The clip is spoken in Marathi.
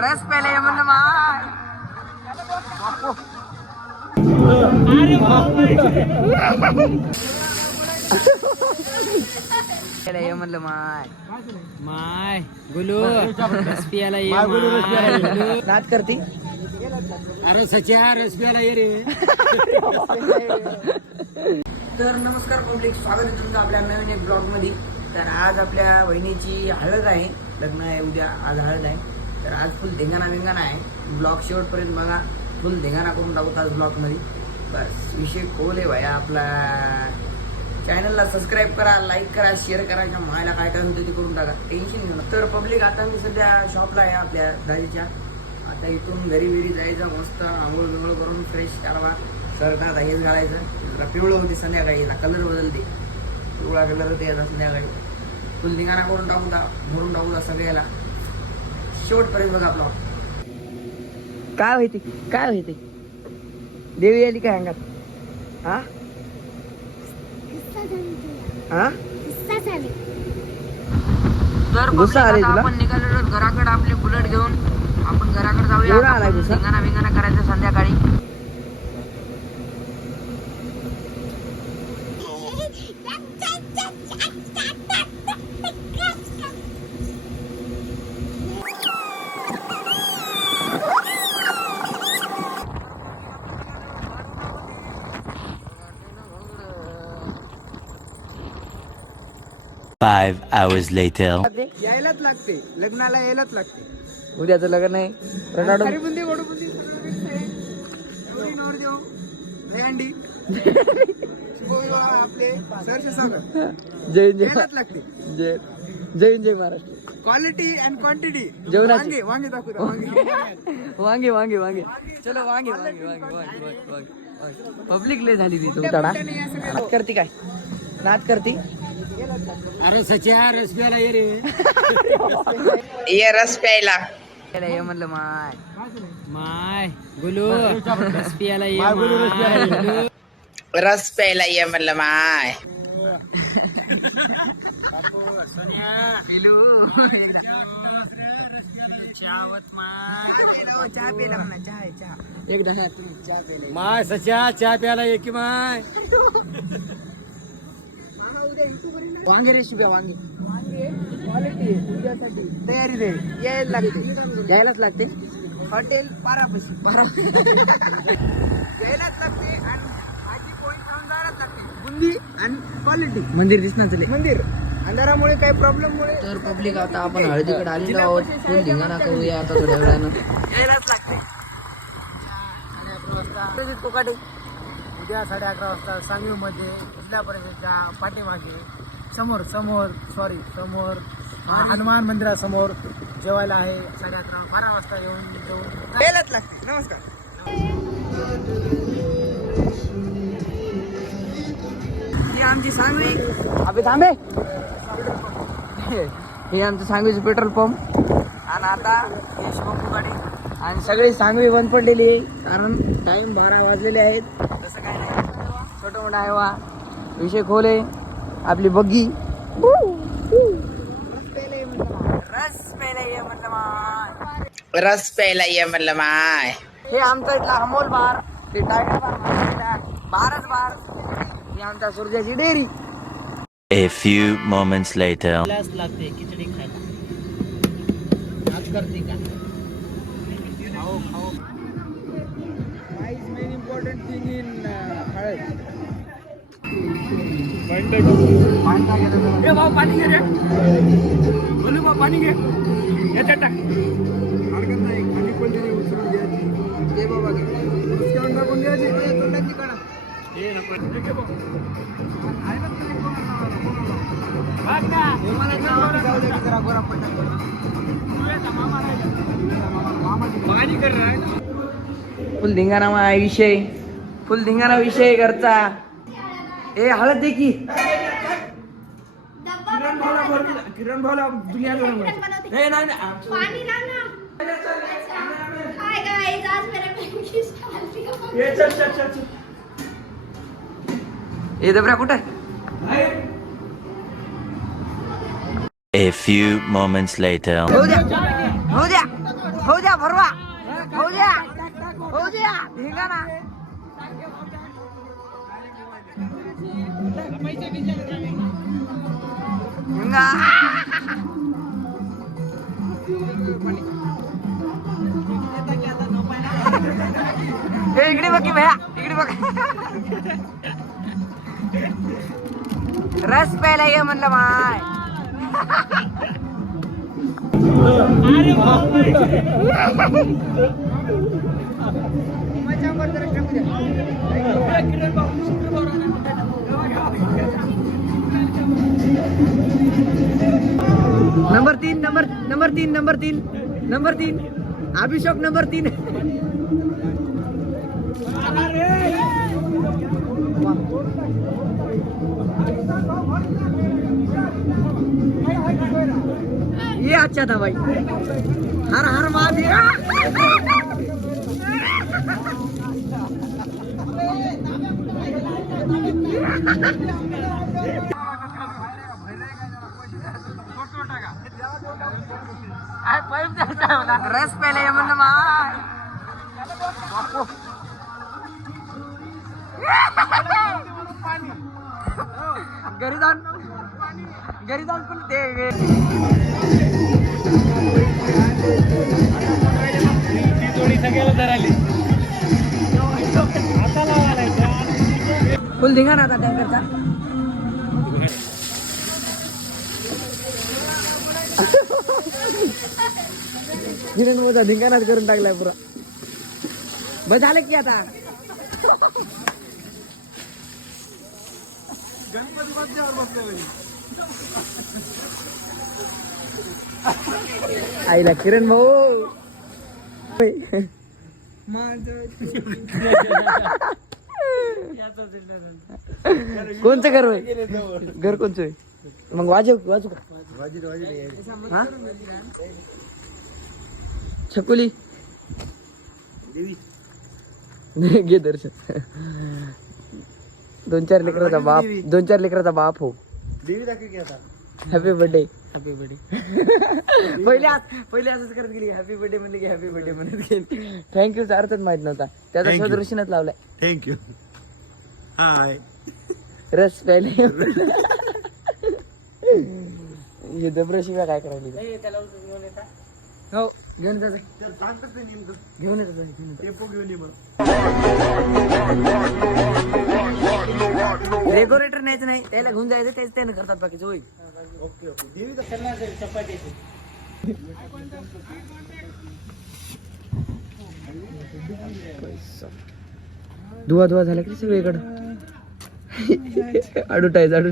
रस प्यायला ये म्हणलं माय. ये म्हणलं माय माय गुलू रस पियाला ये माय. नाच करती. अरे सच्या रस पियाला ये रे. तर नमस्कार पब्लिक, स्वागत आहे तुमचं आपल्या नवीन एक ब्लॉग मध्ये. तर आज आपल्या बहिणीची हळद आहे, लग्न आहे उद्या, आज हळद आहे. तर आज फुल धिंगाणा विंगाणा आहे. ब्लॉग शेवटपर्यंत बघा, फुल धिंगाणा करून टाकू आज ब्लॉग मध्ये. बस विषय खोल आहे भाया. आपला चॅनलला सबस्क्राईब करा, लाईक करा, शेअर करा. मायला काय काय होतं ते करून टाका, टेन्शन घेऊ नका. तर पब्लिक आता मी सध्या शॉपला आहे आपल्या दाजीच्या. आता इथून घरी बिरी जायचं, मस्त आंघोळ बिंघोळ करून फ्रेश करावा. शर्ट आता हेच घालायचं. जरा पिवळं होते संध्याकाळी, कलर बदलते, पिवळा कलर होते आता संध्याकाळी. फुल धिंगाणा करून टाकू दा, भरून टाकू दा सगळ्याला. शेवटपर्यंत बघा ब्लॉग. काय होते काय होते, देवी आली काय अंगात? हा हा तर गुस्सा आले तुला? आपण निघालेलो घराकडे आपले बुलेट घेऊन. आपण घराकडे जाऊया. धिंगाणा विंगाणा करायचं संध्याकाळी. Five hours later. यायलाच लागते, लग्नाला यायलाच लागते. उद्याचं लग्न आहे. रडाडून खरी बुंदी गोड बुंदी एवढी नवर देऊ अंडी आपले सरचे स्वागत. जय जय यायलाच लागते. जय जय जय महाराष्ट्र. Quality and quantity. जेवणाची. वांगे दाखवू द्या, वांगे. वांगे वांगे वांगे चलो वांगे वांगे वांगे वांगे वांगे. पब्लिक लय झाली ती तुमच्याडा. नाच करती काय? नाच करती. अरे सच्या रस प्यायला ये रे. ये रस प्यायला ये म्हणलं माय. माय गुलू रस पियाला ये माय. रस प्यायला ये म्हणलं माय. माय सच्या चहा प्यायला ये की माय. वांगे रेसिपी वांगे. क्वालिटी तुझ्यासाठी तयारी दे. यायला लागते, यायलाच लागते. हॉटेल पारापाशी यायलाच लागते आणि भाजी पोळी खाऊन जायलाच लागते. बुंदी आणि क्वालिटी. मंदिर दिसणार मंदिर अंधारामुळे काही प्रॉब्लेम मुळे तर पब्लिक आता आपण हळदीकडे आलेलो आहोत. फुल धिंगाणा करूया आता थोड्या वेळानं. यायलाच लागते. कोकाटे उद्या 11:30 वाजता सांगवीमध्ये कुठल्या पर्यंतच्या पाठीमागे समोर हनुमान मंदिरासमोर जेवायला आहे. 11:30-12 वाजता येऊन यायलाच लागते. नमस्कार. ही आमची सांगवी. अबे थांबे. हे आमचं सांगवीचं पेट्रोल पंप. आणि आता हे शुभम गाडी आणि सगळी सांगवी बंद पडलेली आहे, कारण टाइम 12 वाजलेले आहेत. तसं काय नाही, छोटं मोठं आहे वा. विषय खोल आहे. आपली बग्गी रस प्यायला ये म्हणलं माय. हे आमचा इथला अमोल बार, ते टायगर बार, बारच बार. ही आमच्या सूर्याची dairy. A few moments later. लागते खिचडी खायला. आज करते का? खाओ काय is main important thing in हळद. ए भाऊ पाणी घे रे. बोलू भाऊ पाणी घे. याच्यात टाक. हरकत नाही, खाली पडलेली उचलून घ्यायची. ते बाबा उचलून टाकून द्यायची. तोंडाची काढा. हे नको. हे घे भाऊ. आहे ना तुझी कोणाला? भाग ना. जरा गोरा पडला. पाणी कर रहा. फुल धिंगाणा विषय, फुल धिंगाणा विषय घरचा. ए हळद दे की. किरण भाऊला दुनिया पाणी लाव ना. हाय गाइस, आज मेरा बेबी स्टाइल. ये चल. ए दबरा कुठं आहे? A few moments later. हो द्या द्या भरवा होऊ द्या धिंगाणा इकडे बघ की भैया इकडे बघ रस प्यायला ये म्हणलं माय नंबर तीन अभिषेक नंबर 3 ये अच्छा था भाई हर हर महादेव रस पहले ये म्हणलं माय घरी जाऊन पण ते फुल धिंगाणा आता टँकरचा किरण मोठा धिंगाणाच करून टाकलाय पुरा बस झालं की आता गणपती मध्येवर बसले आईला किरण भाऊ कोणचं घर होय घर कोणचं आहे मग वाजू का हा छकुली घे दर्शन 2-4 लेकराचा बाप हो देवी दाखव की आता हॅपी बर्थडे पहिले असंच करत गेली हॅपी बर्थडे म्हणले की हॅपी बर्थडे म्हणत गेली थँक्यूचा अर्थच माहित नव्हता त्याचा शोध ऋषीनच लावलाय थँक्यू हाय रस प्यायला हे दबरं शिवाय काय करायला हो घेऊन जायचं सांगतच नाही नेमकं घेऊन येतो टेम्पो घेऊन ये मग डेकोरेटर न्यायचं नाही त्याला घेऊन जायचं तेच त्यानं करतात बाकीचं होईल ओके ओके देवी धुवा झाला की सगळीकडं अडवटायचं